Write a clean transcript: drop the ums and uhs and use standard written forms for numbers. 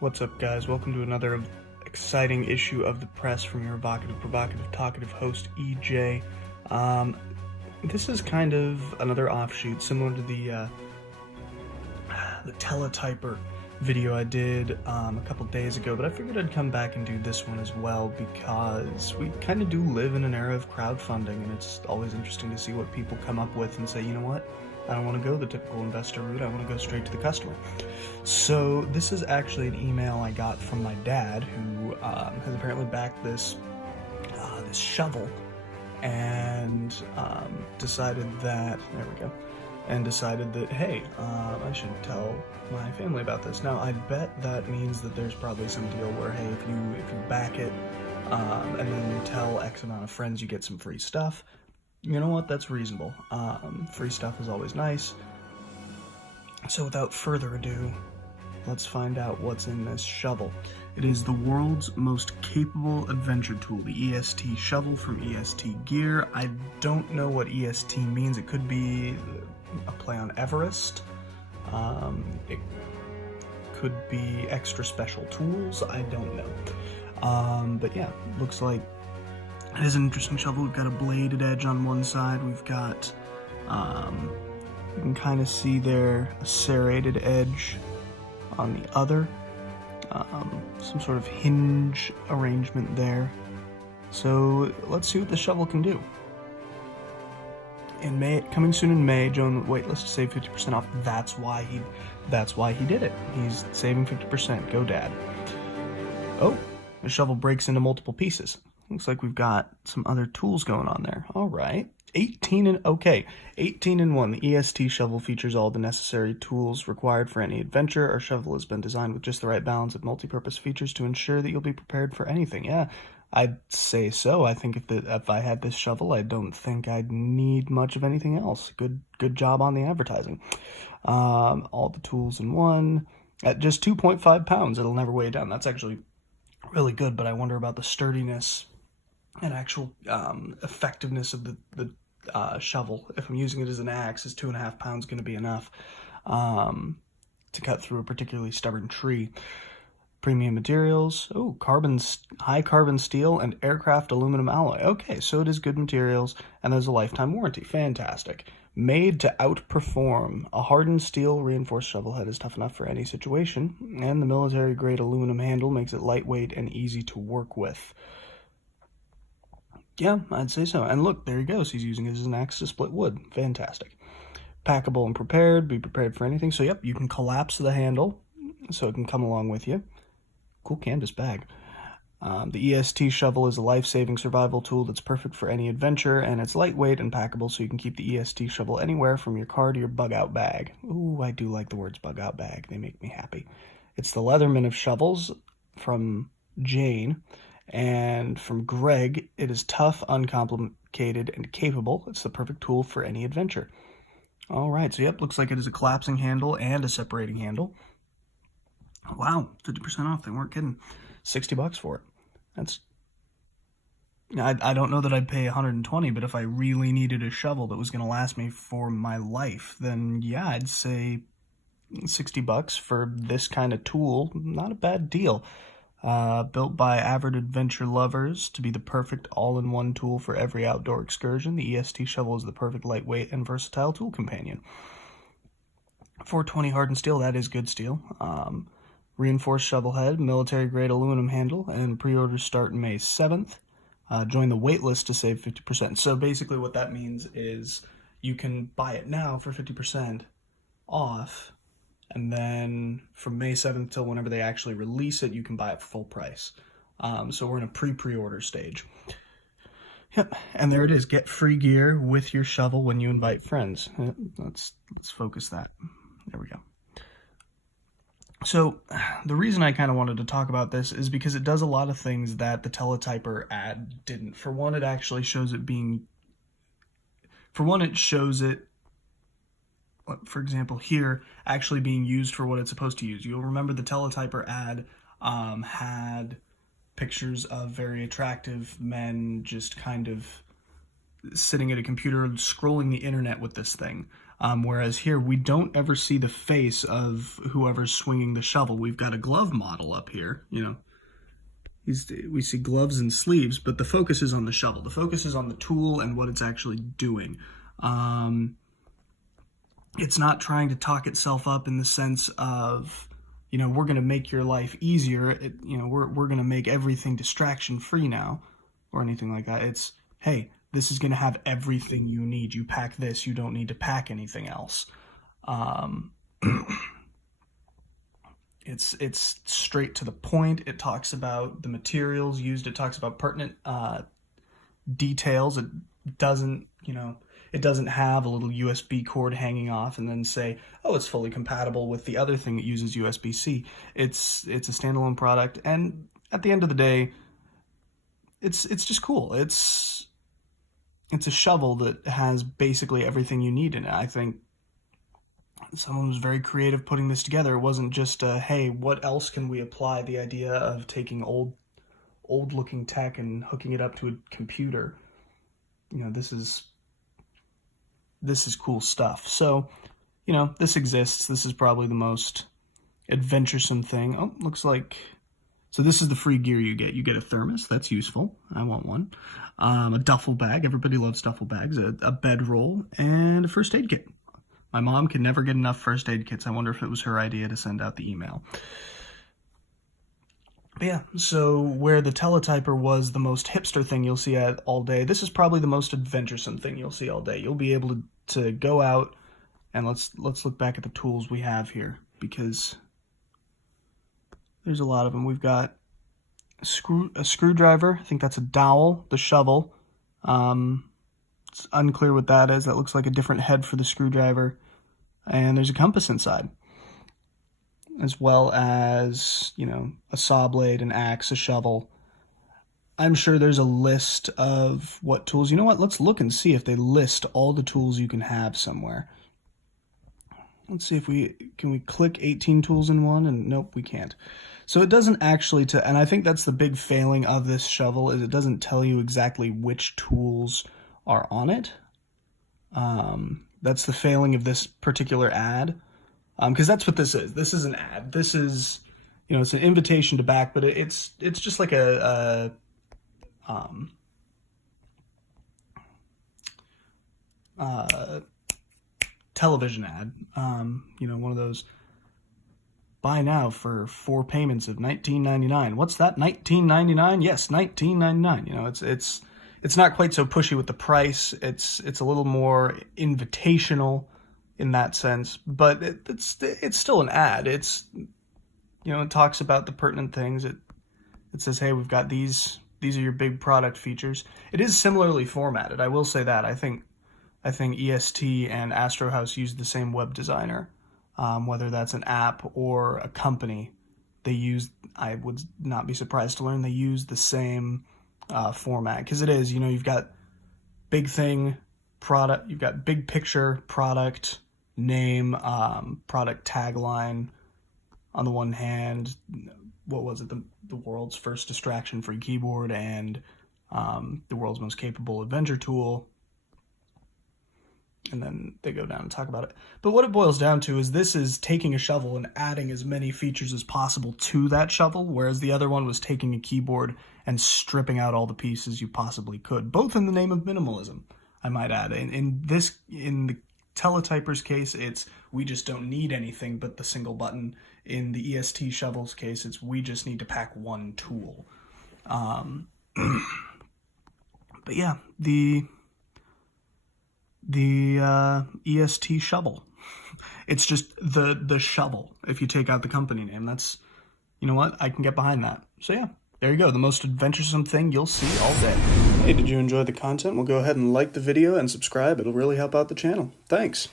What's up, guys? Welcome to another exciting issue of the press from your evocative, provocative, talkative host, EJ. This is kind of another offshoot, similar to the teletyper video I did a couple days ago, but I figured I'd come back and do this one as well because we kind of do live in an era of crowdfunding, and it's always interesting to see what people come up with and say, you know what? I don't want to go the typical investor route, I want to go straight to the customer. So this is actually an email I got from my dad, who has apparently backed this shovel, and decided that, hey, I should tell my family about this. Now, I bet that means that there's probably some deal where, hey, if you back it, and then you tell X amount of friends, you get some free stuff. You know what? That's reasonable. Free stuff is always nice. So without further ado, let's find out what's in this shovel. It is the world's most capable adventure tool, the EST shovel from EST Gear. I don't know what EST means. It could be a play on Everest. It could be extra special tools. I don't know. But yeah, looks like it is an interesting shovel. We've got a bladed edge on one side. We've got, you can kind of see there, a serrated edge on the other. Some sort of hinge arrangement there. So let's see what the shovel can do. In May, coming soon in May, Joan waitlist to save 50% off. That's why he did it. He's saving 50%. Go, Dad. Oh, the shovel breaks into multiple pieces. Looks like we've got some other tools going on there. All right. 18 in 1. The EST shovel features all the necessary tools required for any adventure. Our shovel has been designed with just the right balance of multi-purpose features to ensure that you'll be prepared for anything. Yeah, I'd say so. I think if I had this shovel, I don't think I'd need much of anything else. Good job on the advertising. All the tools in one. At just 2.5 pounds, it'll never weigh it down. That's actually really good, but I wonder about the sturdiness and actual effectiveness of the shovel. If I'm using it as an axe, is 2.5 pounds going to be enough to cut through a particularly stubborn tree? Premium materials. Oh, high carbon steel and aircraft aluminum alloy. Okay, so it is good materials, and there's a lifetime warranty. Fantastic. Made to outperform. A hardened steel reinforced shovel head is tough enough for any situation, and the military grade aluminum handle makes it lightweight and easy to work with. Yeah, I'd say so. And look, there he goes. He's using it as an axe to split wood. Fantastic. Packable and prepared. Be prepared for anything. So, yep, you can collapse the handle so it can come along with you. Cool canvas bag. The EST shovel is a life-saving survival tool that's perfect for any adventure, and it's lightweight and packable, so you can keep the EST shovel anywhere from your car to your bug-out bag. Ooh, I do like the words bug-out bag. They make me happy. It's the Leatherman of shovels from Jane. And from Greg, it is tough, uncomplicated, and capable. It's the perfect tool for any adventure. All right, so yep, looks like it is a collapsing handle and a separating handle. Wow, 50% off. They weren't kidding. $60 for it. That's... I don't know that I'd pay $120, but if I really needed a shovel that was going to last me for my life, then yeah, I'd say $60 for this kind of tool. Not a bad deal. Built by avid adventure lovers to be the perfect all-in-one tool for every outdoor excursion, the EST shovel is the perfect lightweight and versatile tool companion. $420 hardened steel, that is good steel. Reinforced shovel head, military-grade aluminum handle, and pre-orders start May 7th. Join the waitlist to save 50%. So basically what that means is you can buy it now for 50% off, and then from May 7th till whenever they actually release it, you can buy it for full price. So we're in a pre-order stage. Yep, and there it is. Get free gear with your shovel when you invite friends. Let's focus that. There we go. So the reason I kind of wanted to talk about this is because it does a lot of things that the teletyper ad didn't. For one, it actually shows it being... For one, it shows it, for example, here, actually being used for what it's supposed to use. You'll remember the teletyper ad had pictures of very attractive men just kind of sitting at a computer scrolling the internet with this thing. Whereas here, we don't ever see the face of whoever's swinging the shovel. We've got a glove model up here, you know. We see gloves and sleeves, but the focus is on the shovel. The focus is on the tool and what it's actually doing. It's not trying to talk itself up in the sense of, you know, we're going to make your life easier. We're going to make everything distraction free now, or anything like that. It's, hey, this is going to have everything you need. You pack this, you don't need to pack anything else. It's straight to the point. It talks about the materials used. It talks about pertinent details. It doesn't, it doesn't have a little USB cord hanging off and then say, oh, it's fully compatible with the other thing that uses USB-C. It's a standalone product, and at the end of the day, it's just cool. It's a shovel that has basically everything you need in it. I think someone was very creative putting this together. It wasn't just hey, what else can we apply the idea of taking old looking tech and hooking it up to a computer. This is cool stuff. So, this exists. This is probably the most adventuresome thing. Oh, looks like, so this is the free gear you get. You get a thermos. That's useful. I want one. A duffel bag. Everybody loves duffel bags. A bedroll and a first aid kit. My mom can never get enough first aid kits. I wonder if it was her idea to send out the email. But yeah, so where the teletyper was the most hipster thing you'll see all day, this is probably the most adventuresome thing you'll see all day. You'll be able to go out, and let's look back at the tools we have here, because there's a lot of them. We've got a screwdriver. I think that's a dowel. The shovel. It's unclear what that is. That looks like a different head for the screwdriver. And there's a compass inside, as well as, a saw blade, an axe, a shovel. I'm sure there's a list of what tools. You know what? Let's look and see if they list all the tools you can have somewhere. Let's see if can we click 18 tools in one, and nope, we can't. So it doesn't actually, and I think that's the big failing of this shovel, is it doesn't tell you exactly which tools are on it. That's the failing of this particular ad, because that's what this is. This is an ad. This is, it's an invitation to back, but it's just like a television ad. One of those, buy now for 4 payments of $19.99. What's that? $19.99? Yes, $19.99. It's not quite so pushy with the price. It's a little more invitational in that sense, but it's still an ad. It talks about the pertinent things. It says, hey, we've got these are your big product features. It is similarly formatted. I will say that. I think EST and Astro House use the same web designer, whether that's an app or a company. I would not be surprised to learn they use the same format, because it is, you've got big thing, product, you've got big picture, product, name, product tagline on the one hand. What was it? The world's first distraction-free keyboard, and the world's most capable adventure tool. And then they go down and talk about it. But what it boils down to is this is taking a shovel and adding as many features as possible to that shovel, whereas the other one was taking a keyboard and stripping out all the pieces you possibly could, both in the name of minimalism, I might add. In the teletyper's case, it's we just don't need anything but the single button. In the EST shovel's case, it's we just need to pack one tool. But yeah, the EST shovel. It's just the shovel. If you take out the company name, that's, I can get behind that. So yeah, there you go. The most adventuresome thing you'll see all day. Hey, did you enjoy the content? Well, go ahead and like the video and subscribe. It'll really help out the channel. Thanks.